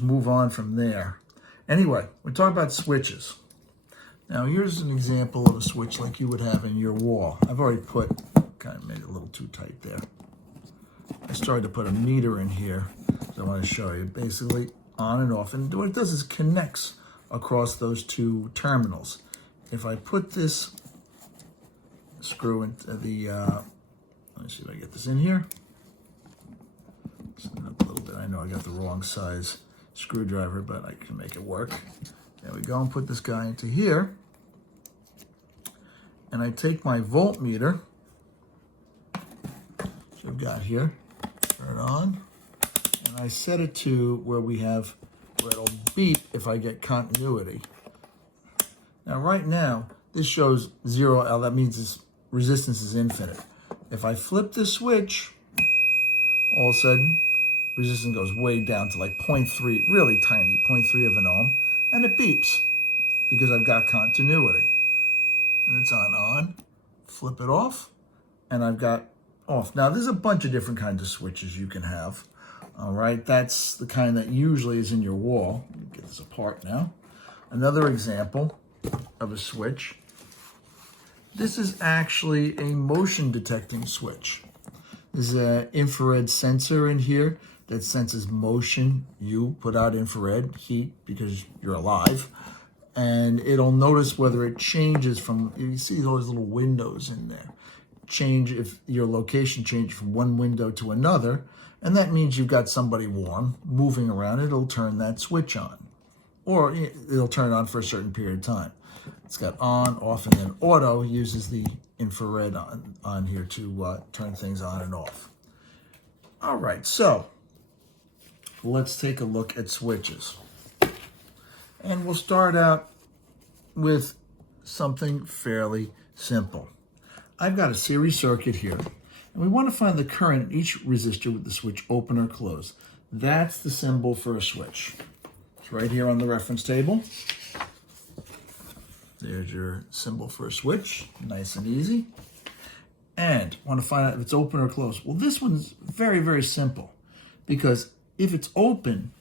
just move on from there. Anyway, we're talking about switches. Now here's an example of a switch like you would have in your wall. I've already kind of made it a little too tight there. I started to put a meter in here, so I want to show you. Basically, on and off. And what it does is connects across those two terminals. If I put this screw into the, let me see if I get this in here. Stand up a little bit. I know I got the wrong size screwdriver, but I can make it work. There we go, and put this guy into here. And I take my voltmeter, which I've got here, turn it on, and I set it to where it'll beep if I get continuity. Now right now, this shows 0L, that means this resistance is infinite. If I flip the switch, all of a sudden, resistance goes way down to like 0.3, really tiny, 0.3 of an ohm, and it beeps because I've got continuity. And it's on, flip it off, and I've got off. Now, there's a bunch of different kinds of switches you can have, all right? That's the kind that usually is in your wall. Let me get this apart now. Another example of a switch. This is actually a motion detecting switch. There's an infrared sensor in here that senses motion. You put out infrared heat because you're alive, and it'll notice whether it changes from, you see those little windows in there, change if your location changes from one window to another, and that means you've got somebody warm moving around. It'll turn that switch on, or it'll turn it on for a certain period of time. It's got on, off, and then auto uses the infrared on here to turn things on and off. All right, so let's take a look at switches. And we'll start out with something fairly simple. I've got a series circuit here, and we want to find the current in each resistor with the switch open or closed. That's the symbol for a switch. It's right here on the reference table. There's your symbol for a switch, nice and easy. And want to find out if it's open or closed. Well, this one's very, very simple, because if it's open,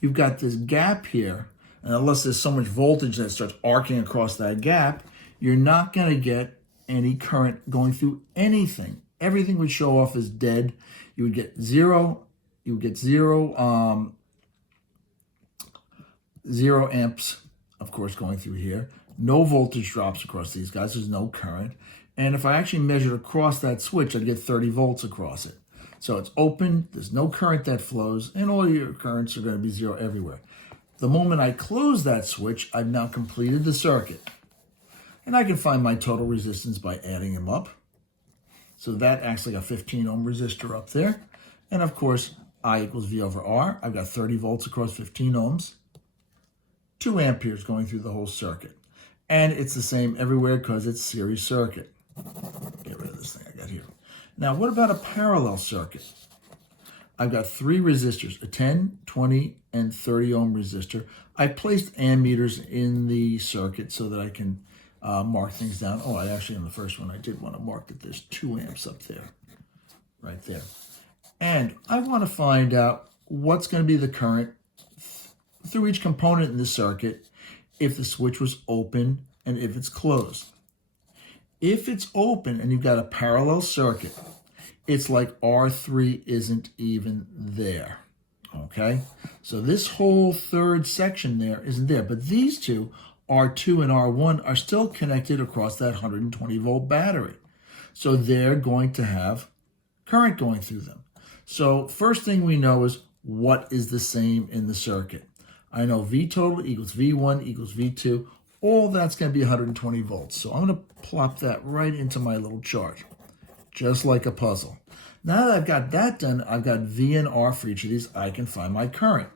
you've got this gap here, and unless there's so much voltage that starts arcing across that gap, you're not going to get any current going through anything. Everything would show off as dead. You would get zero amps, of course, going through here. No voltage drops across these guys. There's no current. And if I actually measured across that switch, I'd get 30 volts across it. So it's open, there's no current that flows, and all your currents are going to be zero everywhere. The moment I close that switch, I've now completed the circuit. And I can find my total resistance by adding them up. So that acts like a 15 ohm resistor up there. And of course, I equals V over R. I've got 30 volts across 15 ohms, 2 amperes going through the whole circuit. And it's the same everywhere because it's series circuit. Get rid of this thing I got here. Now, what about a parallel circuit? I've got 3 resistors, a 10, 20, and 30 ohm resistor. I placed ammeters in the circuit so that I can mark things down. Oh, I actually, in the first one, I did want to mark that there's 2 amps up there, right there. And I want to find out what's going to be the current through each component in the circuit if the switch was open and if it's closed. If it's open and you've got a parallel circuit, it's like R3 isn't even there, okay? So this whole third section there isn't there, but these two, R2 and R1, are still connected across that 120 volt battery. So they're going to have current going through them. So first thing we know is what is the same in the circuit. I know V total equals V1 equals V2. All that's going to be 120 volts. So I'm going to plop that right into my little chart, just like a puzzle. Now that I've got that done, I've got V and R for each of these. I can find my current.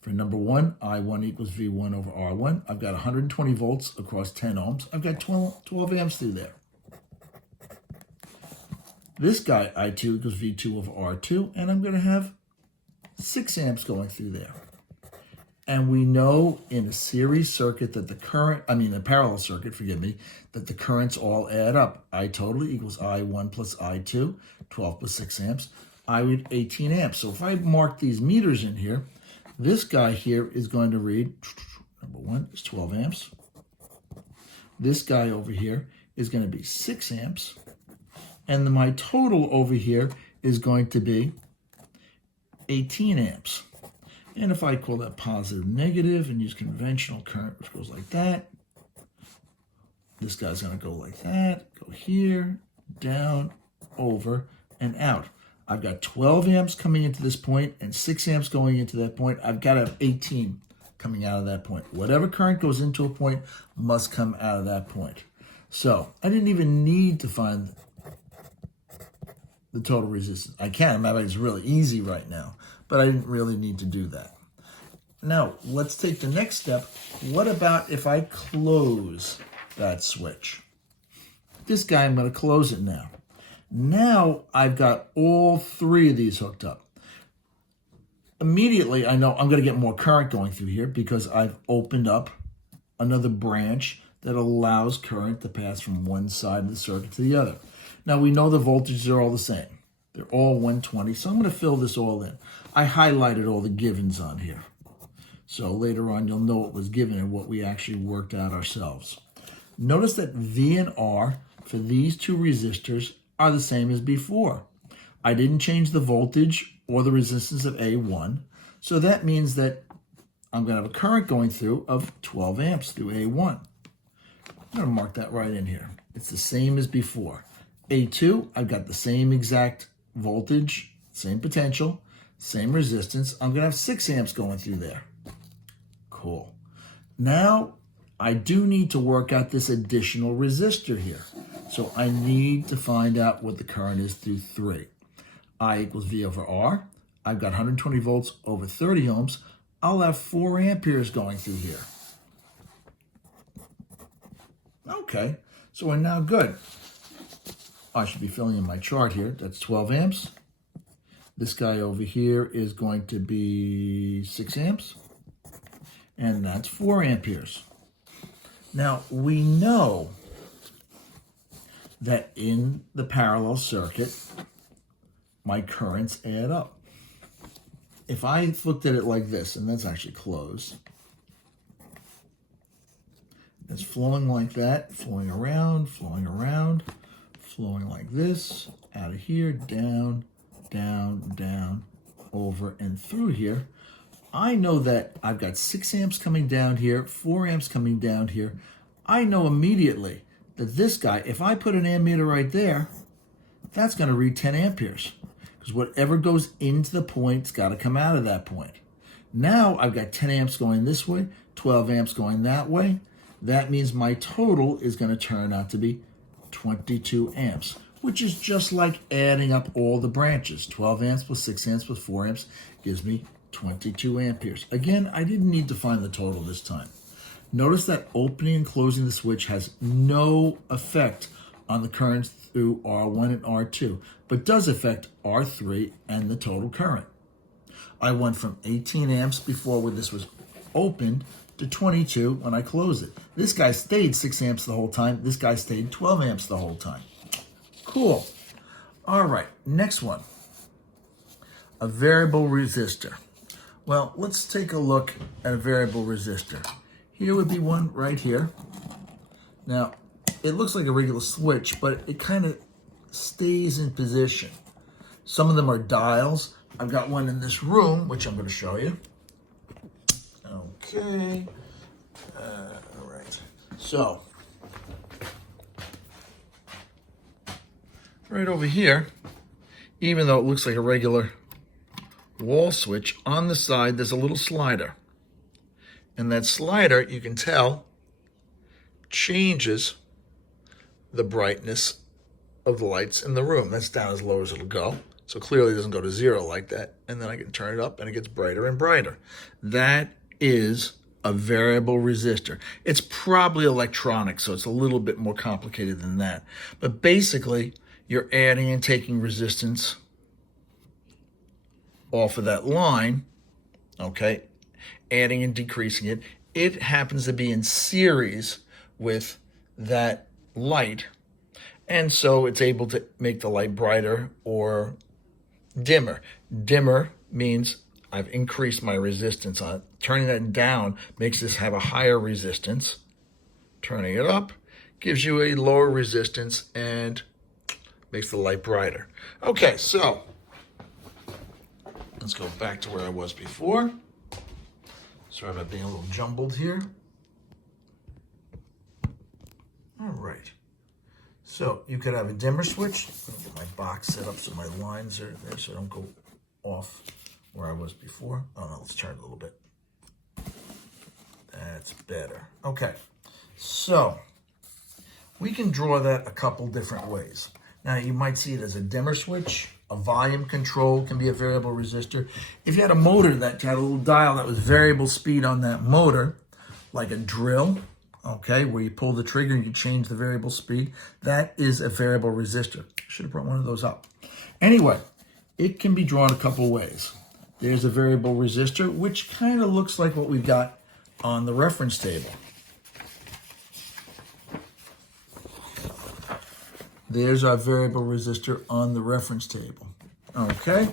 For number 1, I1 equals V1 over R1. I've got 120 volts across 10 ohms. I've got 12 amps through there. This guy, I2 equals V2 over R2, and I'm going to have 6 amps going through there. And we know in a series circuit that a parallel circuit, that the currents all add up. I total equals I1 plus I2, 12 plus 6 amps. I would 18 amps. So if I mark these meters in here, This guy here is going to read, number one is 12 amps. This guy over here is going to be 6 amps. And my total over here is going to be 18 amps. And if I call that positive, negative, and use conventional current, which goes like that, this guy's going to go like that, go here, down, over, and out. I've got 12 amps coming into this point and 6 amps going into that point. I've got to have 18 coming out of that point. Whatever current goes into a point must come out of that point. So I didn't even need to find the total resistance. I can. It's really easy right now, but I didn't really need to do that. Now, let's take the next step. What about if I close that switch? This guy, I'm going to close it now. Now I've got all 3 of these hooked up. Immediately, I know I'm going to get more current going through here because I've opened up another branch that allows current to pass from one side of the circuit to the other. Now, we know the voltages are all the same. They're all 120, so I'm going to fill this all in. I highlighted all the givens on here. So later on, you'll know what was given and what we actually worked out ourselves. Notice that V and R for these 2 resistors are the same as before. I didn't change the voltage or the resistance of A1, so that means that I'm going to have a current going through of 12 amps through A1. I'm going to mark that right in here. It's the same as before. A2, I've got the same exact voltage, same potential, same resistance. I'm going to have 6 amps going through there. Cool. Now, I do need to work out this additional resistor here. So I need to find out what the current is through 3. I equals V over R. I've got 120 volts over 30 ohms. I'll have 4 amperes going through here. Okay, so we're now good. I should be filling in my chart here. That's 12 amps. This guy over here is going to be 6 amps. And that's 4 amperes. Now, we know that in the parallel circuit, my currents add up. If I looked at it like this, and that's actually closed, it's flowing like that, flowing around, flowing around, flowing like this, out of here, down, down, down, over and through here. I know that I've got 6 amps coming down here, 4 amps coming down here. I know immediately that this guy, if I put an ammeter right there, that's going to read 10 amperes. Because whatever goes into the point's got to come out of that point. Now I've got 10 amps going this way, 12 amps going that way. That means my total is going to turn out to be 22 amps, which is just like adding up all the branches. 12 amps plus 6 amps plus 4 amps gives me 22 amperes. Again, I didn't need to find the total this time. Notice that opening and closing the switch has no effect on the currents through R1 and R2, but does affect R3 and the total current. I went from 18 amps before when this was opened to 22 when I closed it. This guy stayed 6 amps the whole time. This guy stayed 12 amps the whole time. Cool. All right, next one. A variable resistor. Well, let's take a look at a variable resistor. Here would be one right here. Now, it looks like a regular switch, but it kind of stays in position. Some of them are dials. I've got one in this room, which I'm going to show you. Okay. All right. So, right over here, even though it looks like a regular wall switch, on the side there's a little slider. And that slider, you can tell, changes the brightness of the lights in the room. That's down as low as it'll go. So clearly it doesn't go to 0 like that. And then I can turn it up and it gets brighter and brighter. That is a variable resistor. It's probably electronic, so it's a little bit more complicated than that. But basically, you're adding and taking resistance off of that line, okay, adding and decreasing it. It happens to be in series with that light, and so it's able to make the light brighter or dimmer. Dimmer means I've increased my resistance on it. Turning that down makes this have a higher resistance. Turning it up gives you a lower resistance and makes the light brighter. Okay, so let's go back to where I was before. Sorry about being a little jumbled here. All right. So you could have a dimmer switch. Let me get my box set up so my lines are there so I don't go off where I was before. Oh no, let's turn it a little bit. That's better. Okay, so we can draw that a couple different ways. Now you might see it as a dimmer switch. A volume control can be a variable resistor. If you had a motor that had a little dial that was variable speed on that motor, like a drill, okay, where you pull the trigger and you change the variable speed, that is a variable resistor. Should have brought one of those up. Anyway, it can be drawn a couple ways. There's a variable resistor, which kind of looks like what we've got on the reference table. There's our variable resistor on the reference table, okay?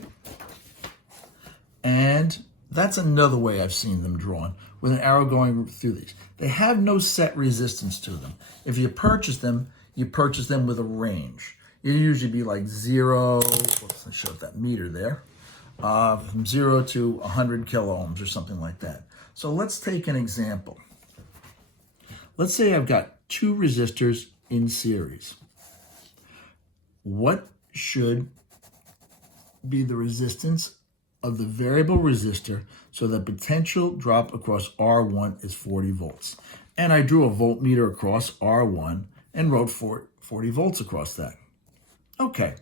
And that's another way I've seen them drawn, with an arrow going through these. They have no set resistance to them. If you purchase them with a range. It'll usually be like 0, let's show that meter there, from 0 to 100 kilo ohms or something like that. So let's take an example. Let's say I've got 2 resistors in series. What should be the resistance of the variable resistor so the potential drop across R1 is 40 volts? And I drew a voltmeter across R1 and wrote 40 volts across that. Okay,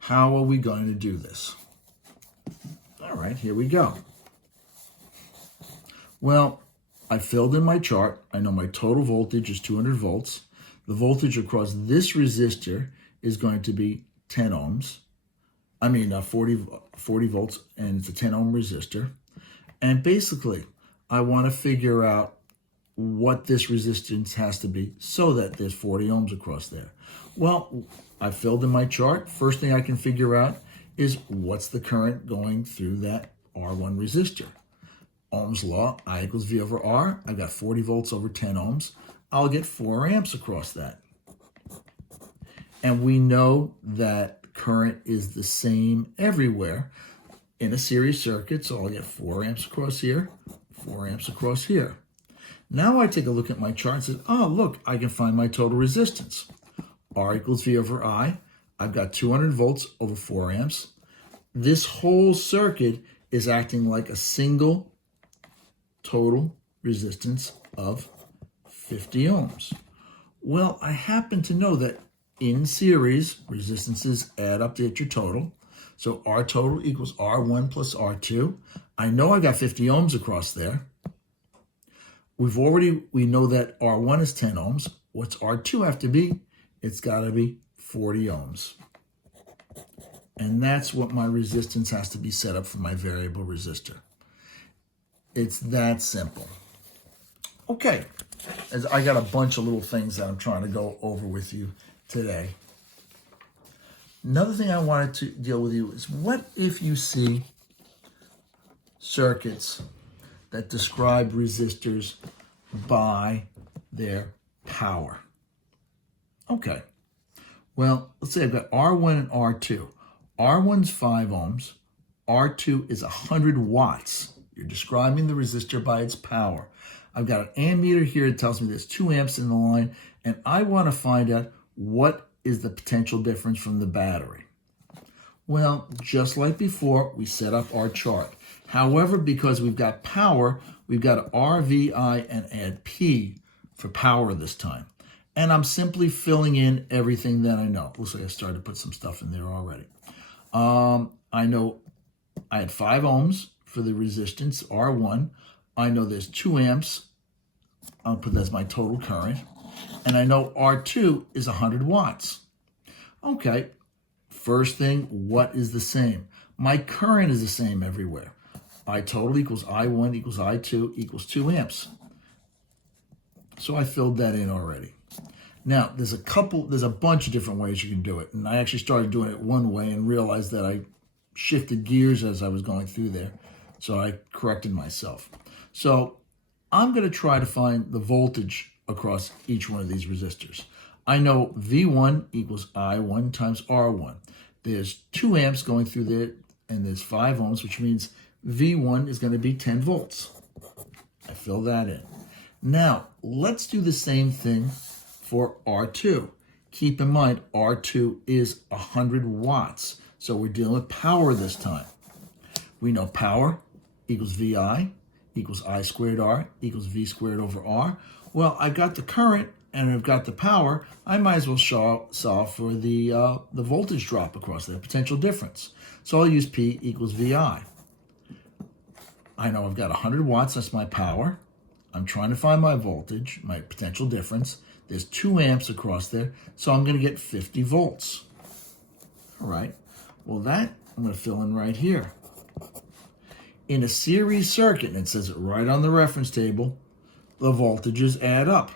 how are we going to do this? All right, here we go. Well, I filled in my chart. I know my total voltage is 200 volts. The voltage across this resistor is going to be 10 ohms. 40 volts, and it's a 10 ohm resistor. And basically, I want to figure out what this resistance has to be so that there's 40 ohms across there. Well, I filled in my chart. First thing I can figure out is what's the current going through that R1 resistor. Ohm's law, I equals V over R. I've got 40 volts over 10 ohms. I'll get 4 amps across that. And we know that current is the same everywhere in a series circuit. So I'll get 4 amps across here, 4 amps across here. Now I take a look at my chart and say, oh, look, I can find my total resistance. R equals V over I. I've got 200 volts over 4 amps. This whole circuit is acting like a single total resistance of 50 ohms. Well, I happen to know that in series, resistances add up to get your total. So R total equals R1 plus R2. I know I got 50 ohms across there. We know that R1 is 10 ohms. What's R2 have to be? It's got to be 40 ohms. And that's what my resistance has to be set up for my variable resistor. It's that simple. Okay, as I got a bunch of little things that I'm trying to go over with you today. Another thing I wanted to deal with you is, what if you see circuits that describe resistors by their power? Okay, well, let's say I've got R1 and R2. R1's 5 ohms, R2 is 100 watts. You're describing the resistor by its power. I've got an ammeter here that tells me there's 2 amps in the line, and I want to find out what is the potential difference from the battery. Well, just like before, we set up our chart. However, because we've got power, we've got to RVI and add P for power this time. And I'm simply filling in everything that I know. Looks like I started to put some stuff in there already. I know I had 5 ohms for the resistance, R1. I know there's 2 amps. I'll put that as my total current. And I know R2 is 100 watts. Okay, first thing, what is the same? My current is the same everywhere. I total equals I1 equals I2 equals 2 amps. So I filled that in already. Now, there's a bunch of different ways you can do it. And I actually started doing it one way and realized that I shifted gears as I was going through there. So I corrected myself. So I'm going to try to find the voltage across each one of these resistors. I know V1 equals I1 times R1. There's 2 amps going through there, and there's 5 ohms, which means V1 is going to be 10 volts. I fill that in. Now, let's do the same thing for R2. Keep in mind, R2 is 100 watts, so we're dealing with power this time. We know power equals VI equals I squared R equals V squared over R. Well, I got the current and I've got the power. I might as well solve for the voltage drop across there, potential difference. So I'll use P equals VI. I know I've got 100 watts, that's my power. I'm trying to find my voltage, my potential difference. There's 2 amps across there, so I'm going to get 50 volts. All right, well that I'm going to fill in right here. In a series circuit, and it says it right on the reference table, the voltages add up.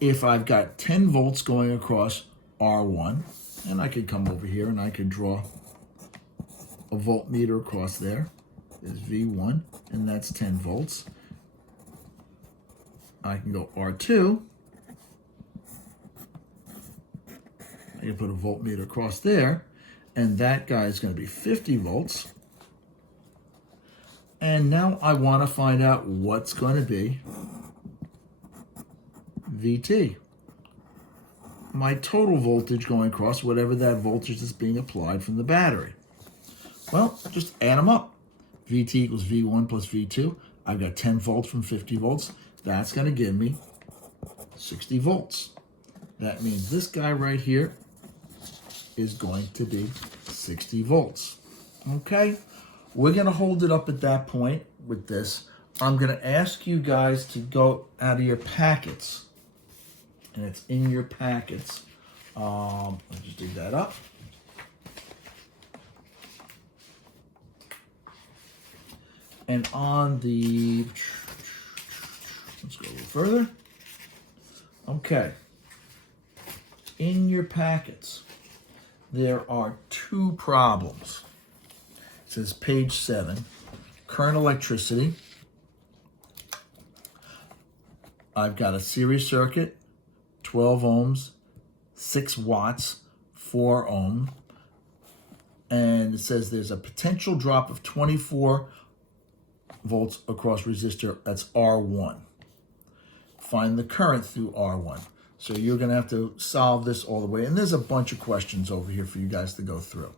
If I've got 10 volts going across R1, and I could come over here and I could draw a voltmeter across there. There's V1, and that's 10 volts. I can go R2. I can put a voltmeter across there, and that guy is going to be 50 volts. And now I want to find out what's going to be VT. My total voltage going across whatever that voltage is being applied from the battery. Well, just add them up. VT equals V1 plus V2. I've got 10 volts from 50 volts. That's going to give me 60 volts. That means this guy right here is going to be 60 volts. Okay? We're going to hold it up at that point with this. I'm going to ask you guys to go out of your packets. And it's in your packets. I'll just dig that up. And on the, let's go a little further. Okay. In your packets, there are 2 problems. It says page 7, current electricity. I've got a series circuit, 12 ohms, 6 watts, 4 ohm. And it says there's a potential drop of 24 volts across resistor, that's R1. Find the current through R1. So you're going to have to solve this all the way. And there's a bunch of questions over here for you guys to go through.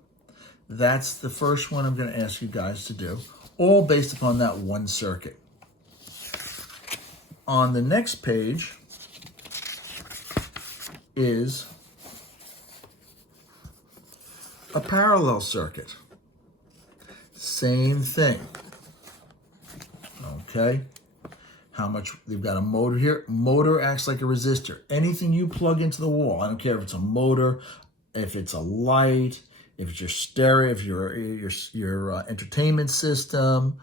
That's the first one I'm going to ask you guys to do, all based upon that one circuit. On the next page is a parallel circuit. Same thing. Okay, how much, they've got a motor here. Motor acts like a resistor. Anything you plug into the wall, I don't care if it's a motor, if it's a light, if it's your stereo, if your entertainment system,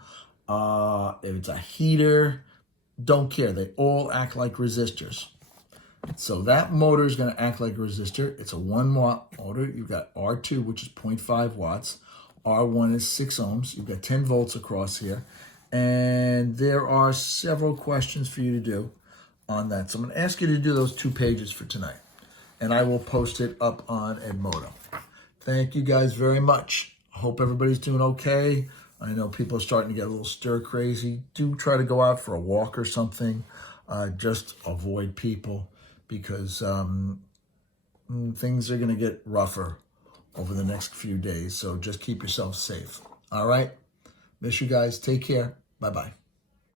if it's a heater, don't care. They all act like resistors. So that motor is going to act like a resistor. It's a 1 watt motor. You've got R2, which is 0.5 watts. R1 is 6 ohms. You've got 10 volts across here. And there are several questions for you to do on that. So I'm going to ask you to do those 2 pages for tonight. And I will post it up on Edmodo. Thank you guys very much. I hope everybody's doing okay. I know people are starting to get a little stir crazy. Do try to go out for a walk or something. Just avoid people because things are going to get rougher over the next few days. So just keep yourself safe. All right? Miss you guys. Take care. Bye-bye.